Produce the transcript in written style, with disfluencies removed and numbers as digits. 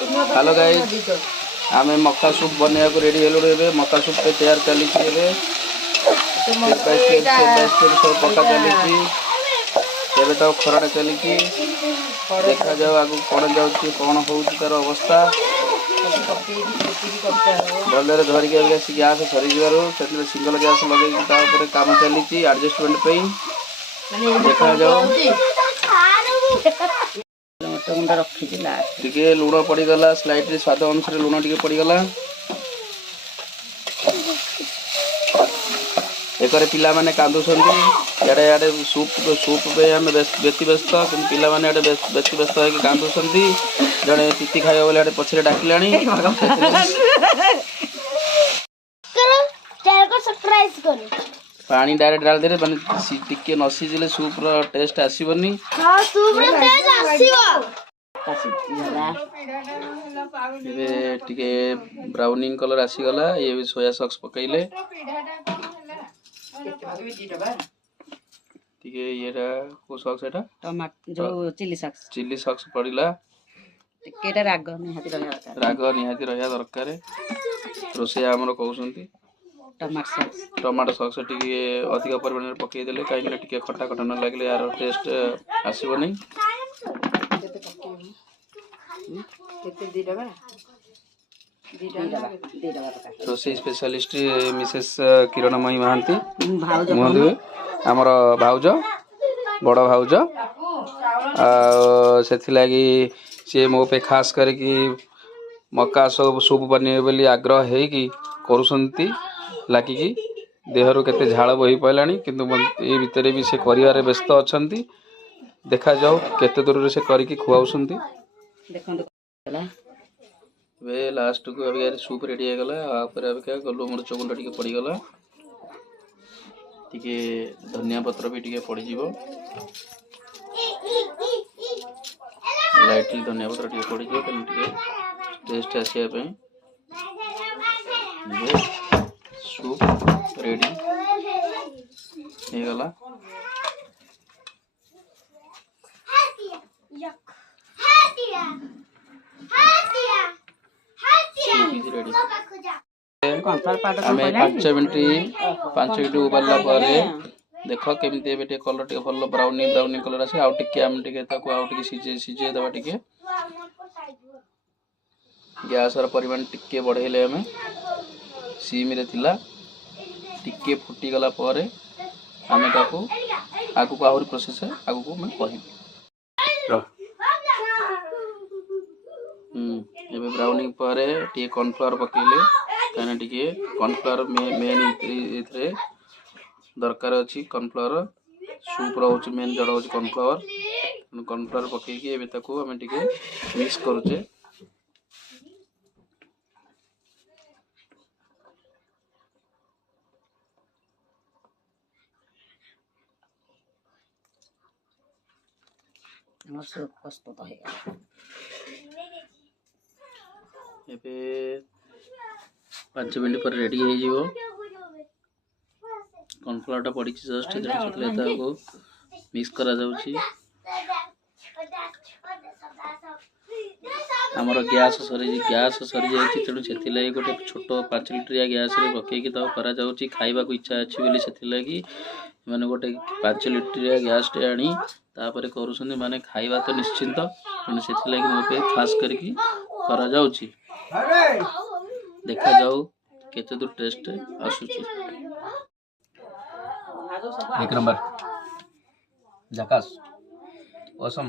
Hello guys आम मक्का soup बनने को रेडी हेलु ए मक्का सूप पे तैयार चली सब पका चली तो खराड़े चली देखा जाओ आगु कौन जाऊँ कौन हो तार अवस्था भलरे धरिक गैस सरीजु सिंगल गैस लगे काम चली एडजस्टमेंट देखा जाओ टिके लुण पड़गला स्लाइटली स्वाद अनुसार लुण टिके पड़गला एक पिला माने कांदुसंती याडे याडे सूप पे हम व्यक्ति व्यस्त पिला माने याडे व्यक्ति व्यस्त है कांदुसंती जड़े तिथि खाइबा बोले याडे पछरे डाकिलानी पानी डायरेक्ट डाल दे माने टिके न सिझले सूप रो टेस्ट आसीबनी हां सूप रो टेस्ट आसीबो ये टिके ब्राउनिंग कलर आसीगला ये भी सोया सॉस पकइले टिके येरा को सॉस एटा टमाटो जो चिली सॉस पड़िला टिकेटा राग निहाती रहया दरकार रोसे हमरो कहउसंती टमाटो सॉस टिके अधिक परिमाण में पकई देले काई टिके खट्टा खट्टा न लागले यार टेस्ट आसीबो नै रोसे स्पेशलिस्ट मिसेस किरणमयी महांती आमर भाउज बड़ भाउज से लगी सी मो पे खास करके मक्का सूप बने बोली आग्रह है कि करुँच लागिकी देहरु केते झाड़ बही पाइलानी किंतु ये भितर भी से करिवारे व्यस्त अछंती देखा जाओ केते दूर से करके खुआउसंती वे लास्ट को अभी यार सूप रेडी हो गला आ पर अब क्या गलो मरच गुंड टिके पड़ी गला टिके धनिया पत्र भी टिके पड़ी जीवो लाइटली धनिया पत्र टिके पड़ी जीवो कन टिके टेस्ट आसिया पे ये सूप रेडी हो गला हमें 5 मिनट उबाला पर देख केमी कलर टे भल ब्राउनी कलर आसे आउ टिके हम टिके ताको आउ टिके सिझे दबा टिके गैस र परिमाण टिके बढ़ेले हमें सिम रे थिला टिके फुटी गला पर हमें ताको आगु को आहुरी प्रोसेस है आगु को मैं कहि एबे ब्राउनिंग पर टिके कॉर्नफ्लोर पकेले कहना टिके कॉर्नफ्लोर मेन इथरे दरकार अछि कॉर्नफ्लोर सूप रहउछ मेन जड़ होछ कॉर्नफ्लोर पके कि एबे ताको हम टिके मिक्स करूचे हमर सूप प्रस्तुत है एबे 5 मिनट पर रेडी हो जीवो कॉर्नफ्लोर टा पड़ी जस्ट को मिक्स करा जाउची हमर गैस सरी जाई तेणु से लगी गोटे छोट 5 लीटर गैस रे पकई कि करा जाउची खाइबा को इच्छा अछि बोली से लगी माने गोटे 5 लीटर गैस टे आनी तापर करूछन माने खाइबा तो निश्चिंत तेणु से लगी मो पे खास करके करा जाउची देखा जाऊ केते दूर टेस्ट आसुची एक नंबर झकास औसम।